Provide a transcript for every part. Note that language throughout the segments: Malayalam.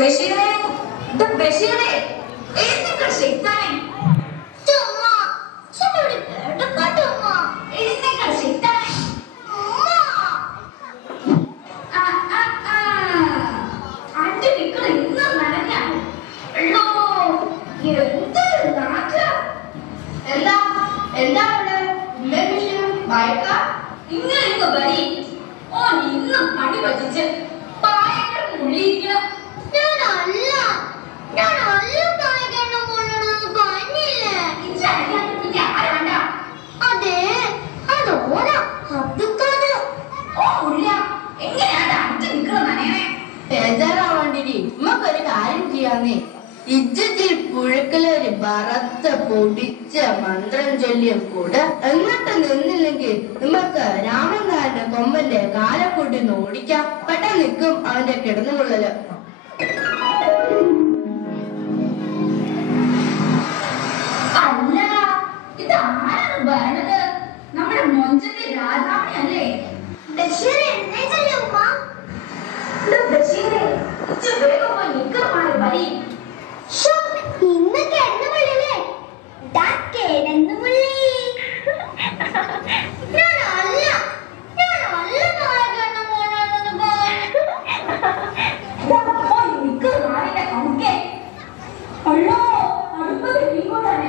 ബഷീറേ, ബഷീറേ, എഴുന്നേൽക്ക് ശൈത്താനെ. എഴുന്നേൽക്ക് ശൈത്താനെ. അന്റെ നിക്കള ഇന്ന് നനഞ്ഞാണ്. എന്തൊരു നാറ്റ. എന്താ എന്താ ഇങ്ങനെ വരി. ഓ ഇന്നും പണി പറ്റിച്ച് പായങ്ങൾ മുള്ളിയിരിക്കണം. ഒരു കാര്യം ചെയ്യാന്നേ, ഇജ്ജിൽ പുഴുക്കലൊരു വറുത്ത പൊടിച്ച മന്ത്രം ചൊല്ലിയും കൂടെ എന്നിട്ട് നിന്നില്ലെങ്കിൽ നമുക്ക് രാമനാഥന്റെ കൊമ്പന്റെ കാലക്കൂട്ടി ഓടിക്കാം. പെട്ടെന്ന് നിൽക്കും അവന്റെ കിടന്നുകൊള്ളല്. അല്ല, ഇത് ആരാണ് ഭരണത്? നമ്മുടെ മൊഞ്ചന്റെ രാധാമണി അല്ലേ? ബഷീറെ, വേഗം പോയി നിൽക്കമാണ് വരി. ഇന്ന് കിടന്നുമുള്ളില്ലേ? അല്ലോ, അടുപ്പത് ഇങ്ങോട്ടാണ്.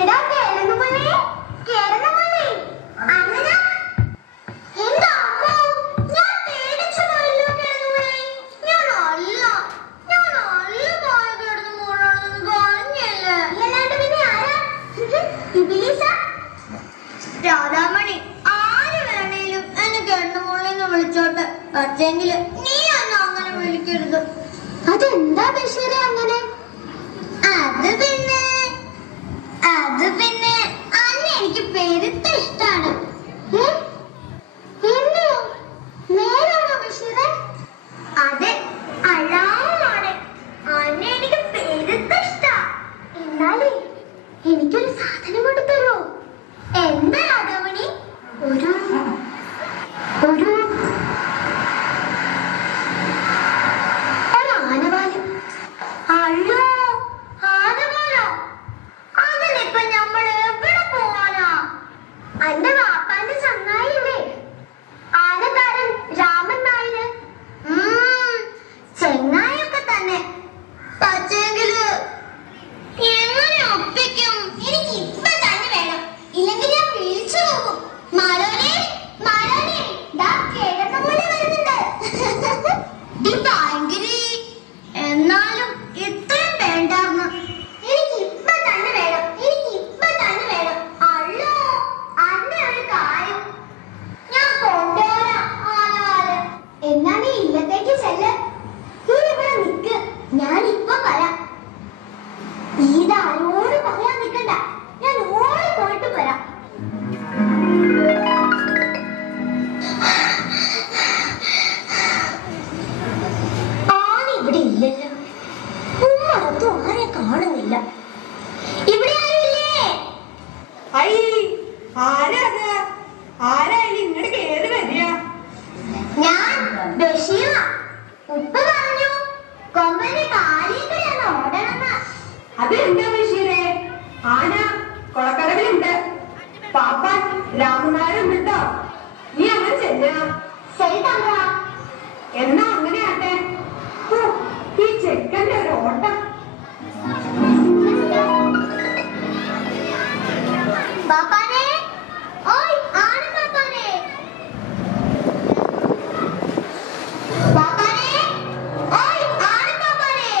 എന്തായോ രാധാമണി, ആര് വേണേലും എന്നെ കണ്ണുമോളെന്ന് വിളിച്ചോട്ടെ. പക്ഷെങ്കില് നീ എന്നെ അങ്ങനെ വിളിക്കരുത്. അതെന്താ ബഷീറെ അങ്ങനെ? അത് പിന്നെ അന്നെ എനിക്ക് പെരുത്ത ഇഷ്ടാണ്. നേരാണോ ബഷീറെ? അതെ, അഴാമാണ്. അന്നെ എനിക്ക് പെരുത്ത ഇഷ്ടാ. എന്നാലേ എനിക്കൊരു സാധനം കൊണ്ട് തരുമോ? എന്താ രാധാമണി? ഒരു ആനവാലം. അയ്യോ, ആനവാലോ? അതിനിപ്പൊ നമ്മൾ എവിടെ പോവാനാ? എന്റെ വാപ്പാന്റെ ചങ്ങായില്ലേ, ആനക്കാരൻ രാമൻ നായര്. ചെങ്ങായൊക്കെ തന്നെ. പക്ഷേങ്കില് എങ്ങനെ ഒപ്പിക്കും? എനിക്ക് ഇപ്പൊ തന്നെ വേണം, ഇല്ലെങ്കിൽ ഞാൻ വിളിച്ചു പോകും. മരോനെ, ദാ കിഴക്കുപോലെ വരുന്നുണ്ട്. ഭയങ്കരി. എന്നാലും ഇത്രയും വേണ്ടായിരുന്നു. എനിക്ക് ഇപ്പൊ തന്നെ വേണം. അല്ലോ, അന്നെ ഒരു കാര്യം ഞാൻ കൊണ്ടുവരാം. ആനവാലം എന്നാ നീ ഇല്ലത്തേക്ക് ചെല്ല്. നീ ഇവിടെ നിക്ക്, ഞാൻ ഇപ്പൊ വരാം. ഇതാരോട് പറയാൻ നിൽക്കണ്ട, ഞാൻ ഓടി പോയിട്ട് വരാം. ആന ഇവിടെ ഇല്ലല്ലോ. ഉമ്മറത്തും ആരെ കാണുന്നില്ല. ഇവിടെ ആരില്ലേ? ആരായാലും ഇങ്ങോട്ട് കേറി വരിക. ഞാൻ ബഷീറ. ഉപ്പ പറഞ്ഞു കൊമ്പന്റെ കാലിക്കലാണ് ഓടണമെന്ന്. അതെന്താ ബഷീറെ? ആന കൊളക്കടവിലുണ്ട്. പാപ്പാൻ രാമനാരും വിട്ടോ. നീ അങ്ങനെ ചെല്ലണം. ശരി തമ്പ്ര. എന്നാ അങ്ങനെ ആട്ടെ. ഈ ചെക്കന്റെ ഒരു ഓട്ടം. പാപ്പാനെ, ഓയ് ആന പാപ്പാനെ. പാപ്പാനെ, ഓയ് ആന പാപ്പാനെ.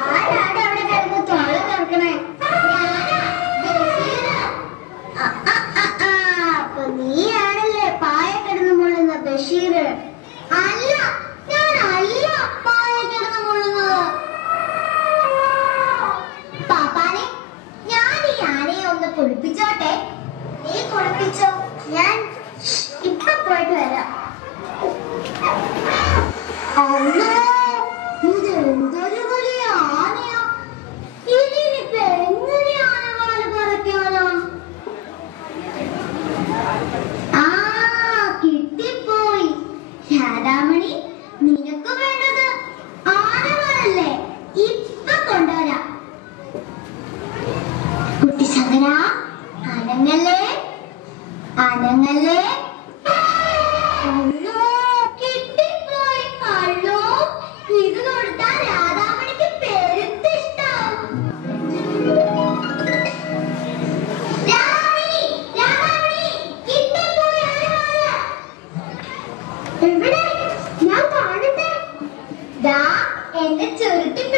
ആരാണ് അവിടെ കിടന്ന് തോള തുറക്കണേ? ഞാനാ, ബഷീറ. അപ്പൊ നീയാണല്ലേ പായ കിടന്ന് മുള്ളുന്ന ബഷീർ? അല്ല, ഞാനല്ല പായ കിടന്ന് മുള്ളുന്നത്. പാപ്പാനെ, ഞാൻ ഈ ആനയെ ഒന്ന് കുളിപ്പിച്ചോട്ടെ? നീ കുളിപ്പിച്ചോ, ഞാൻ ഇപ്പൊ പോയിട്ട് വരാം. അല്ലോ, ഇത് എന്തൊരു വലിയ ആനയാ. ഇതിനിപ്പോ എങ്ങനെ ആനവാല് പറിക്കാനോ? കിട്ടിപ്പോയി. എവിടെ? ഞാൻ കാണട്ടെ. ദാ എന്റെ ചുരുട്ടി